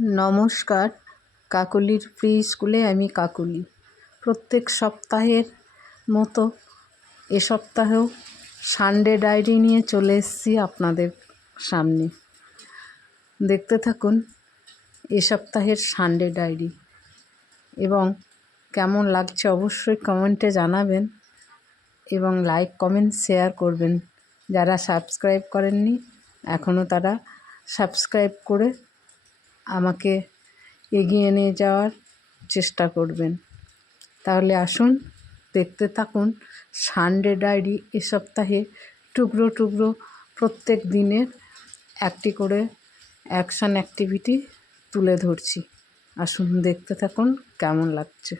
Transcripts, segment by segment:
নমস্কার, কাকলির প্রি স্কুলে আমি কাকলি। প্রত্যেক সপ্তাহের মতো এ সপ্তাহেও সানডে ডায়েরি নিয়ে চলে এসেছি আপনাদের সামনে। দেখতে থাকুন এ সপ্তাহের সানডে ডায়েরি এবং কেমন লাগছে অবশ্যই কমেন্টে জানাবেন এবং লাইক কমেন্ট শেয়ার করবেন। যারা সাবস্ক্রাইব করেননি এখনও তারা সাবস্ক্রাইব করে আমাকে এগিয়ে নিয়ে যাওয়ার চেষ্টা করবেন। তাহলে আসুন দেখতে থাকুন সানডে ডায়েরি। এ সপ্তাহে টুকরো টুকরো প্রত্যেক দিনের একটি করে অ্যাকশন অ্যাক্টিভিটি তুলে ধরছি। আসুন দেখতে থাকুন কেমন লাগছে।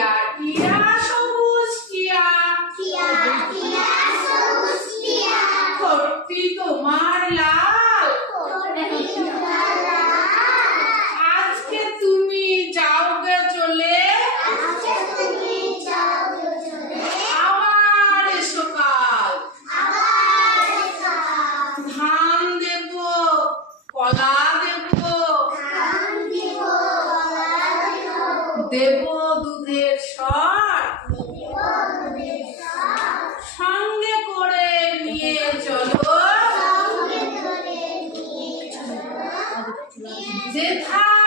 টিয়া টিয়া সবুজ টিয়া ঠোঁটটি তোমার লাল আজকে তুমি যাওগে চলে আবার এসো কাল ধান দেব কলা দেব দুধের সর সঙ্গে করে নিয়ে চলো যেথা